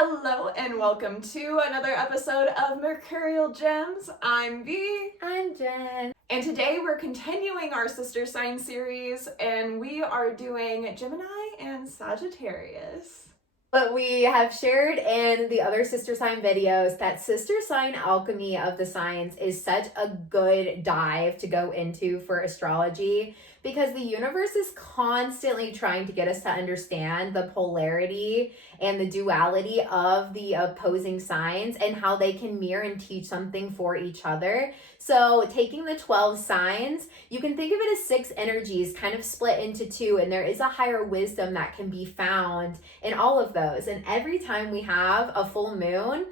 Hello and welcome to another episode of Mercurial Gems. I'm V. I'm Jen. And today we're continuing our sister sign series and we are doing Gemini and Sagittarius. But we have shared in the other sister sign videos that sister sign alchemy of the signs is such a good dive to go into for astrology because the universe is constantly trying to get us to understand the polarity and the duality of the opposing signs and how they can mirror and teach something for each other. So taking the 12 signs, you can think of it as 6 energies kind of split into 2, and there is a higher wisdom that can be found in all of those. And every time we have a full moon,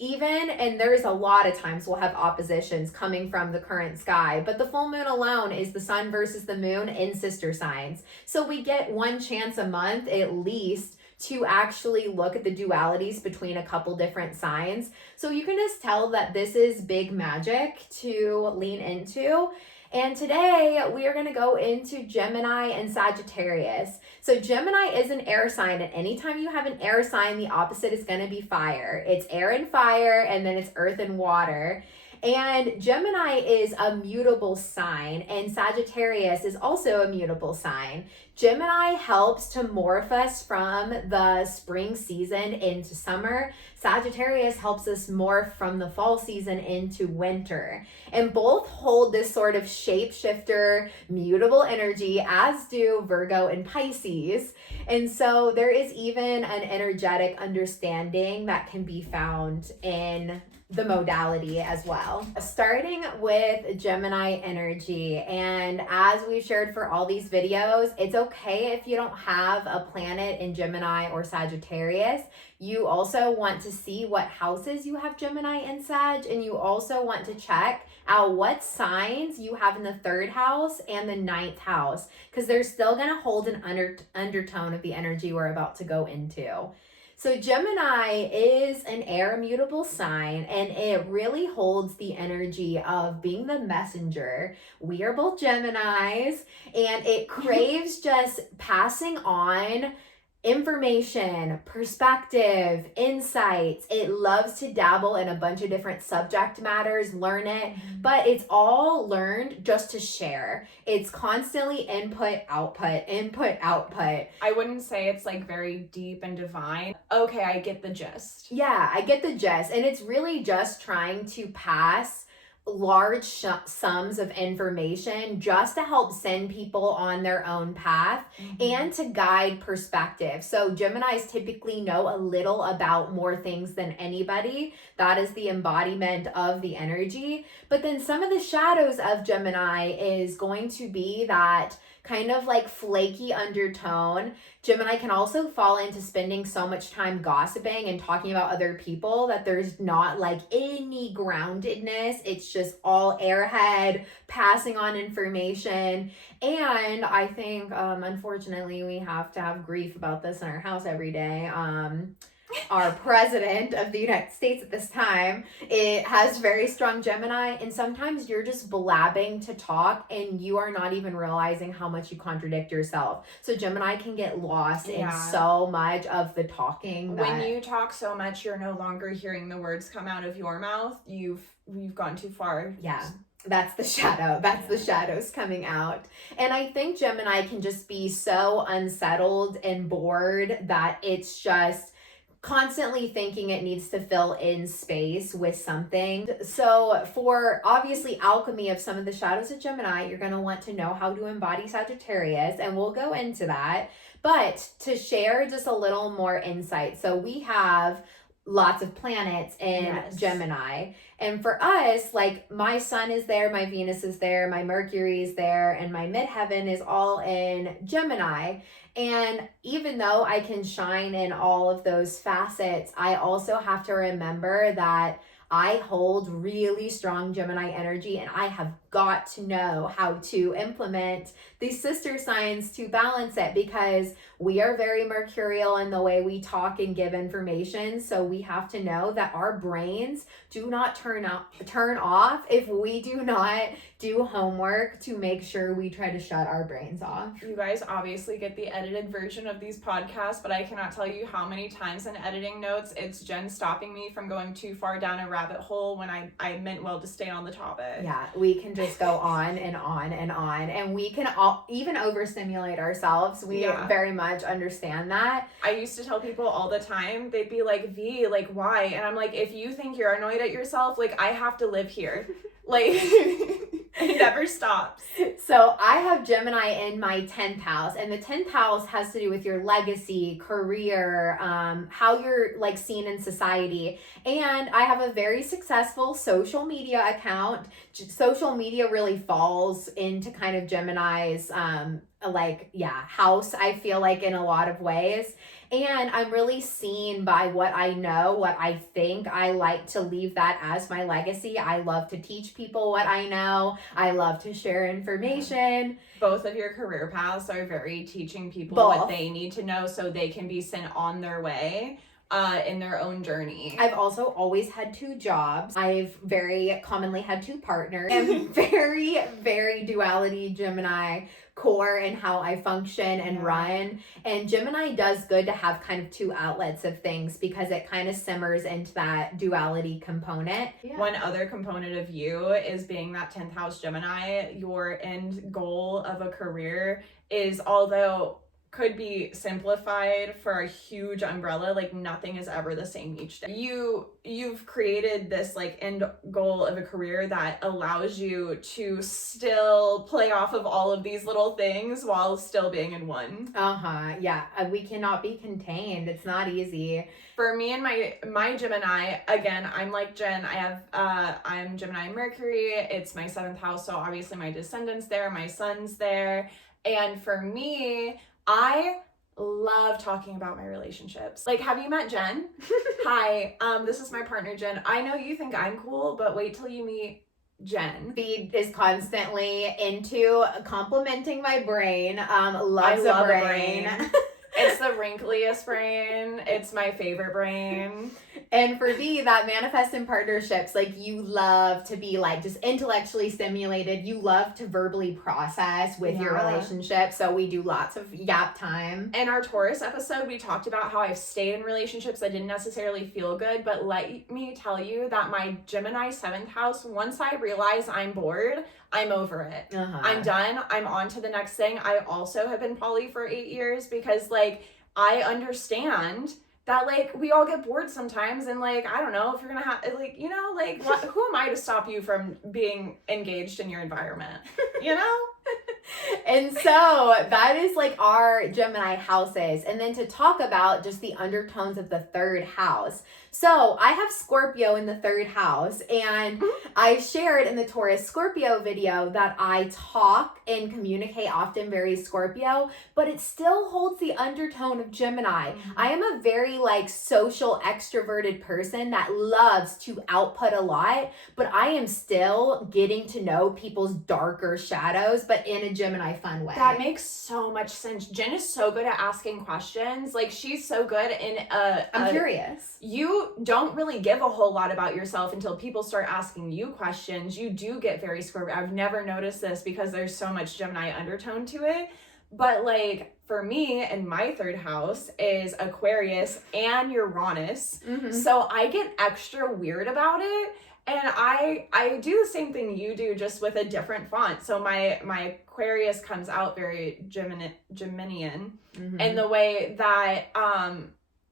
and there's a lot of times we'll have oppositions coming from the current sky, but the full moon alone is the sun versus the moon in sister signs. So we get one chance a month at least to actually look at the dualities between a couple different signs. So you can just tell that this is big magic to lean into. And today we are going to go into Gemini and Sagittarius. So Gemini is an air sign, and anytime you have an air sign, the opposite is going to be fire. It's air and fire, and then it's earth and water. And Gemini is a mutable sign, and Sagittarius is also a mutable sign. Gemini helps to morph us from the spring season into summer. Sagittarius helps us morph from the fall season into winter. And both hold this sort of shapeshifter, mutable energy, as do Virgo and Pisces. And so there is even an energetic understanding that can be found in the modality as well. Starting with Gemini energy, and as we've shared for all these videos, it's okay if you don't have a planet in Gemini or Sagittarius. You also want to see what houses you have Gemini and Sag, and you also want to check out what signs you have in the 3rd house and the 9th house, because they're still going to hold an undertone of the energy we're about to go into. So Gemini is an air mutable sign, and it really holds the energy of being the messenger. We are both Geminis, and it craves just passing on information, perspective, insights. It loves to dabble in a bunch of different subject matters, learn it, but it's all learned just to share. It's constantly input, output, input, output. I wouldn't say it's like very deep and divine. Okay, I get the gist. Yeah, I get the gist. And it's really just trying to pass large sums of information just to help send people on their own path and to guide perspective. So Geminis typically know a little about more things than anybody. That is the embodiment of the energy. But then some of the shadows of Gemini is going to be that kind of like flaky undertone. Gemini can also fall into spending so much time gossiping and talking about other people that there's not like any groundedness. It's just all airhead, passing on information. And I think, unfortunately, we have to have grief about this in our house every day. Our president of the United States at this time, it has very strong Gemini, and sometimes you're just blabbing to talk and you are not even realizing how much you contradict yourself. So Gemini can get lost in so much of the talking. When you talk so much, you're no longer hearing the words come out of your mouth. You've gone too far. Yeah. That's the shadow. That's the shadows coming out. And I think Gemini can just be so unsettled and bored that it's just constantly thinking it needs to fill in space with something. So for obviously alchemy of some of the shadows of Gemini, you're going to want to know how to embody Sagittarius, and we'll go into that. But to share just a little more insight. So we have lots of planets in Gemini. And for us, like my sun is there, my Venus is there, my Mercury is there, and my midheaven is all in Gemini. And even though I can shine in all of those facets, I also have to remember that I hold really strong Gemini energy, and I have got to know how to implement these sister signs to balance it, because we are very mercurial in the way we talk and give information. So we have to know that our brains do not turn off if we do not do homework to make sure we try to shut our brains off. You guys obviously get the edited version of these podcasts, but I cannot tell you how many times in editing notes it's Jen stopping me from going too far down a rabbit hole when I meant well to stay on the topic. Yeah, we can just go on and on and on, and we can all even overstimulate ourselves. We very much understand that. I used to tell people all the time, they'd be like, V, like, why? And I'm like, if you think you're annoyed at yourself, like, I have to live here. Like, it never stops. So I have Gemini in my 10th house, and the 10th house has to do with your legacy, career, how you're like seen in society. And I have a very successful social media account. Social media really falls into kind of Gemini's house, I feel like, in a lot of ways. And I'm really seen by what I know, what I think. I like to leave that as my legacy. I love to teach people what I know. I love to share information. Both of your career paths are very teaching people what they need to know so they can be sent on their way in their own journey. I've also always had 2 jobs. I've very commonly had 2 partners. I'm very, very duality Gemini core and how I function and run. And Gemini does good to have kind of 2 outlets of things because it kind of simmers into that duality component. Yeah. One other component of you is being that 10th house Gemini. Your end goal of a career is, although could be simplified for a huge umbrella, like nothing is ever the same each day. You've created this like end goal of a career that allows you to still play off of all of these little things while still being in one. Yeah, we cannot be contained. It's not easy. For me and my Gemini, again, I'm like Jen. I have I'm Gemini Mercury. It's my 7th house, so obviously my descendants there, my son's there. And for me, I love talking about my relationships. Like, have you met Jen? Hi, this is my partner, Jen. I know you think I'm cool, but wait till you meet Jen. Feed is constantly into complimenting my brain. Loves I love a brain. It's the wrinkliest brain. It's my favorite brain. And for me, that manifests in partnerships. Like, you love to be like just intellectually stimulated. You love to verbally process with your relationship. So we do lots of yap time. In our Taurus episode, we talked about how I've stayed in relationships that didn't necessarily feel good. But let me tell you that my Gemini 7th house, once I realize I'm bored, I'm over it. I'm done. I'm on to the next thing. I also have been poly for 8 years because like I understand that like we all get bored sometimes, and like I don't know if you're gonna have like, you know, like what, who am I to stop you from being engaged in your environment, you know? And so that is like our Gemini houses. And then to talk about just the undertones of the 3rd house. So I have Scorpio in the 3rd house, and I shared in the Taurus Scorpio video that I talk and communicate often very Scorpio, but it still holds the undertone of Gemini. I am a very like social extroverted person that loves to output a lot, but I am still getting to know people's darker shadows, but in a Gemini fun way. That makes so much sense. Jen is so good at asking questions. Like she's so good in I'm curious. You don't really give a whole lot about yourself until people start asking you questions. You do get very Scorpio. I've never noticed this because there's so much Gemini undertone to it. But like for me, and my 3rd house is Aquarius and Uranus. So I get extra weird about it. And I do the same thing you do, just with a different font. So my Aquarius comes out very Geminian in the way that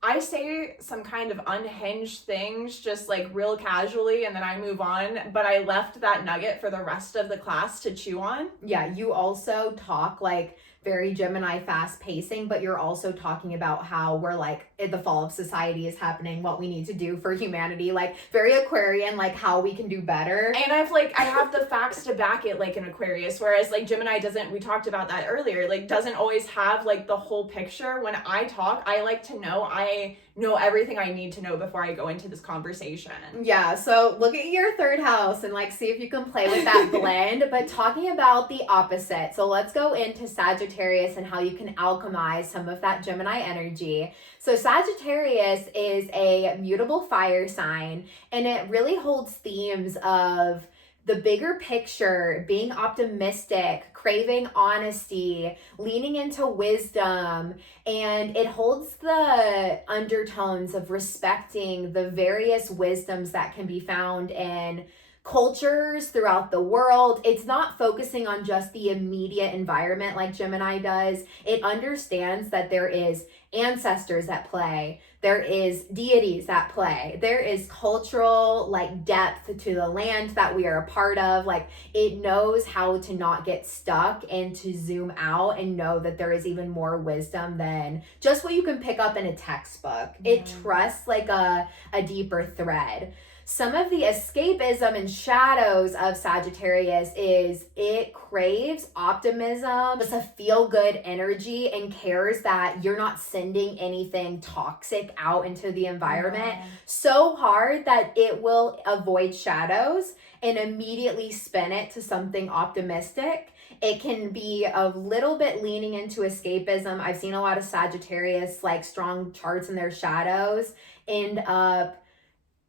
I say some kind of unhinged things just like real casually, and then I move on, but I left that nugget for the rest of the class to chew on. Yeah, you also talk like very Gemini fast pacing, but you're also talking about how we're like the fall of society is happening, what we need to do for humanity, like very Aquarian, like how we can do better. And I have the facts to back it, like an Aquarius, whereas like Gemini doesn't, we talked about that earlier, like doesn't always have like the whole picture. When I talk, I like to know I know everything I need to know before I go into this conversation. Yeah, so look at your third house and like see if you can play with that blend. But talking about the opposite, so let's go into Sagittarius and how you can alchemize some of that Gemini energy. So Sagittarius is a mutable fire sign, and it really holds themes of the bigger picture, being optimistic, craving honesty, leaning into wisdom, and it holds the undertones of respecting the various wisdoms that can be found in cultures throughout the world. It's not focusing on just the immediate environment like Gemini does. It understands that there is ancestors at play, there is deities at play, there is cultural like depth to the land that we are a part of. Like it knows how to not get stuck and to zoom out and know that there is even more wisdom than just what you can pick up in a textbook. It trusts like a deeper thread. Some of the escapism and shadows of Sagittarius is it craves optimism, just a feel-good energy, and cares that you're not sending anything toxic out into the environment so hard that it will avoid shadows and immediately spin it to something optimistic. It can be a little bit leaning into escapism. I've seen a lot of Sagittarius, like strong charts in their shadows, end up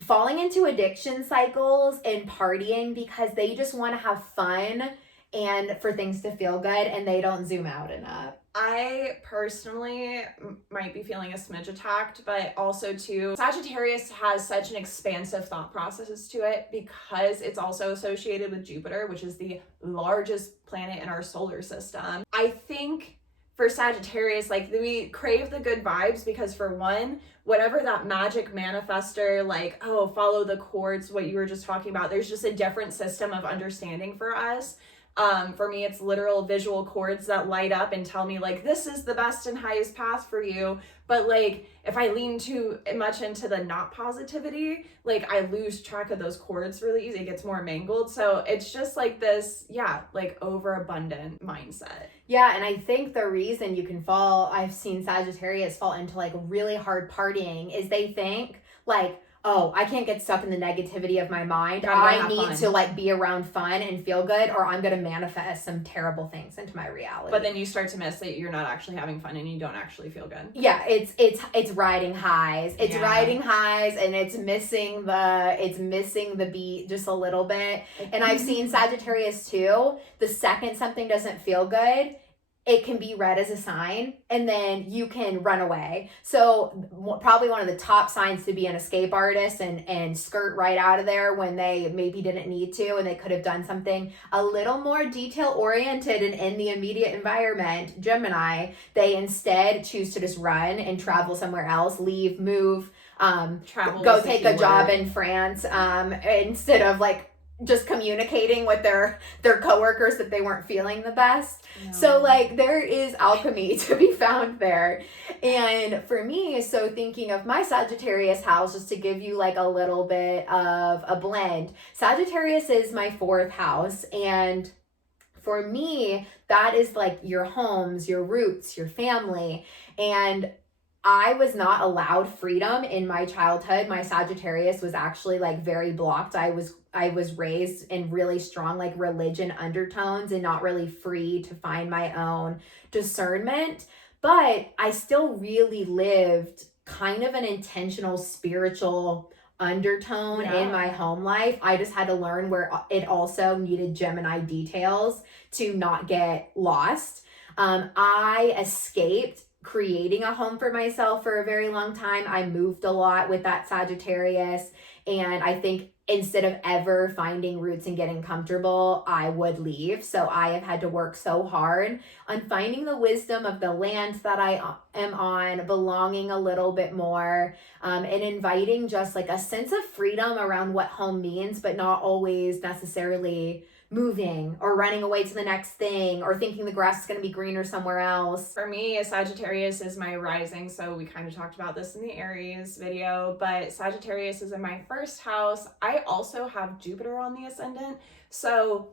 falling into addiction cycles and partying because they just want to have fun and for things to feel good, and they don't zoom out enough. I personally might be feeling a smidge attacked, but also too, Sagittarius has such an expansive thought processes to it because it's also associated with Jupiter, which is the largest planet in our solar system. I think for Sagittarius, like we crave the good vibes because for one, whatever that magic manifester, like, oh, follow the chords, what you were just talking about, there's just a different system of understanding for us. For me, it's literal visual chords that light up and tell me like, this is the best and highest path for you. But like, if I lean too much into the not positivity, like I lose track of those chords really easy. It gets more mangled. So it's just like this, like overabundant mindset. Yeah, and I think the reason you can fall, I've seen Sagittarius fall into like really hard partying, is they think like, oh, I can't get stuck in the negativity of my mind. I need to like be around fun and feel good, or I'm going to manifest some terrible things into my reality. But then you start to miss that you're not actually having fun and you don't actually feel good. Yeah, it's riding highs. It's riding highs, and it's missing the beat just a little bit. And I've seen Sagittarius too. The second something doesn't feel good, it can be read as a sign, and then you can run away. So probably one of the top signs to be an escape artist and skirt right out of there when they maybe didn't need to, and they could have done something a little more detail oriented and in the immediate environment. Gemini, they instead choose to just run and travel somewhere else, leave, move, go take a job in France, instead of like just communicating with their coworkers that they weren't feeling the best. No. So like there is alchemy to be found there. And for me, so thinking of my Sagittarius house, just to give you like a little bit of a blend, Sagittarius is my fourth house, and for me that is like your homes, your roots, your family. And I was not allowed freedom in my childhood. My Sagittarius was actually like very blocked. I was raised in really strong like religion undertones and not really free to find my own discernment. But I still really lived kind of an intentional spiritual undertone in my home life. I just had to learn where it also needed Gemini details to not get lost. I escaped creating a home for myself for a very long time. I moved a lot with that Sagittarius, and I think instead of ever finding roots and getting comfortable, I would leave. So I have had to work so hard on finding the wisdom of the land that I am on, belonging a little bit more, and inviting just like a sense of freedom around what home means, but not always necessarily moving or running away to the next thing or thinking the grass is going to be greener somewhere else. For me, Sagittarius is my rising, so we kind of talked about this in the Aries video, but Sagittarius is in my first house. I also have Jupiter on the ascendant, so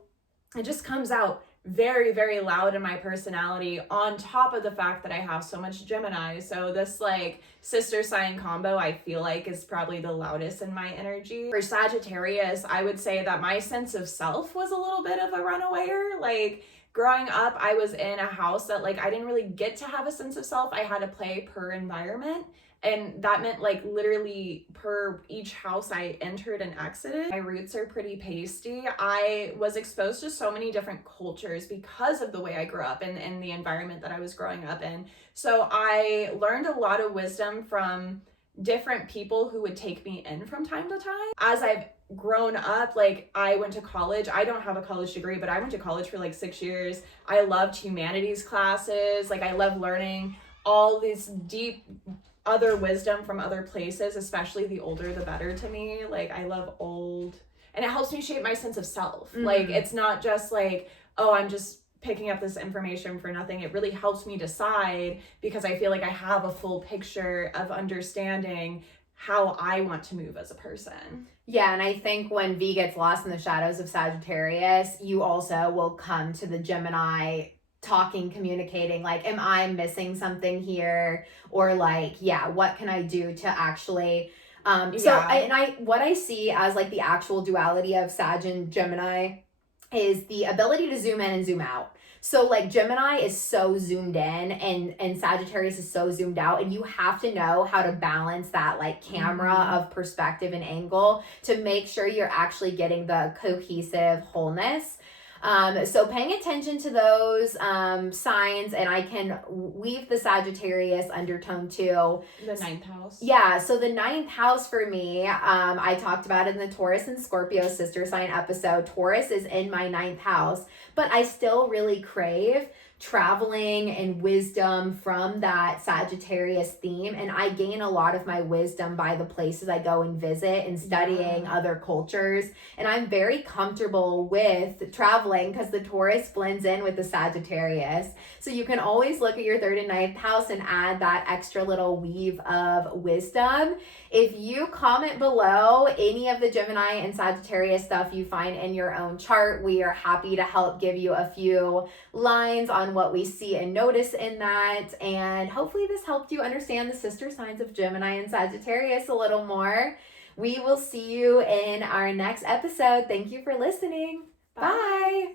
it just comes out very, very loud in my personality, on top of the fact that I have so much Gemini. So this like sister sign combo, I feel like, is probably the loudest in my energy. For Sagittarius, I would say that my sense of self was a little bit of a runawayer. Like growing up, I was in a house that like I didn't really get to have a sense of self. I had to play per environment. And that meant like literally per each house I entered and exited. My roots are pretty pasty. I was exposed to so many different cultures because of the way I grew up and the environment that I was growing up in. So I learned a lot of wisdom from different people who would take me in from time to time. As I've grown up, like I went to college. I don't have a college degree, but I went to college for like 6 years. I loved humanities classes. Like I love learning all these deep other wisdom from other places, especially the older the better to me. Like I love old, and it helps me shape my sense of self. Like it's not just like, oh, I'm just picking up this information for nothing. It really helps me decide because I feel like I have a full picture of understanding how I want to move as a person. Yeah, and I think when V gets lost in the shadows of Sagittarius, you also will come to the Gemini talking, communicating, like, am I missing something here? Or like, yeah, what can I do to actually what I see as like the actual duality of Sag and Gemini is the ability to zoom in and zoom out. So like Gemini is so zoomed in and Sagittarius is so zoomed out, and you have to know how to balance that like camera of perspective and angle to make sure you're actually getting the cohesive wholeness. So paying attention to those signs, and I can weave the Sagittarius undertone too. The ninth house. Yeah, so the ninth house for me, I talked about in the Taurus and Scorpio sister sign episode. Taurus is in my ninth house, but I still really crave traveling and wisdom from that Sagittarius theme, and I gain a lot of my wisdom by the places I go and visit and studying other cultures, and I'm very comfortable with traveling because the Taurus blends in with the Sagittarius. So you can always look at your third and ninth house and add that extra little weave of wisdom. If you comment below any of the Gemini and Sagittarius stuff you find in your own chart, we are happy to help give you a few lines on what we see and notice in that. And hopefully this helped you understand the sister signs of Gemini and Sagittarius a little more. We will see you in our next episode. Thank you for listening. Bye.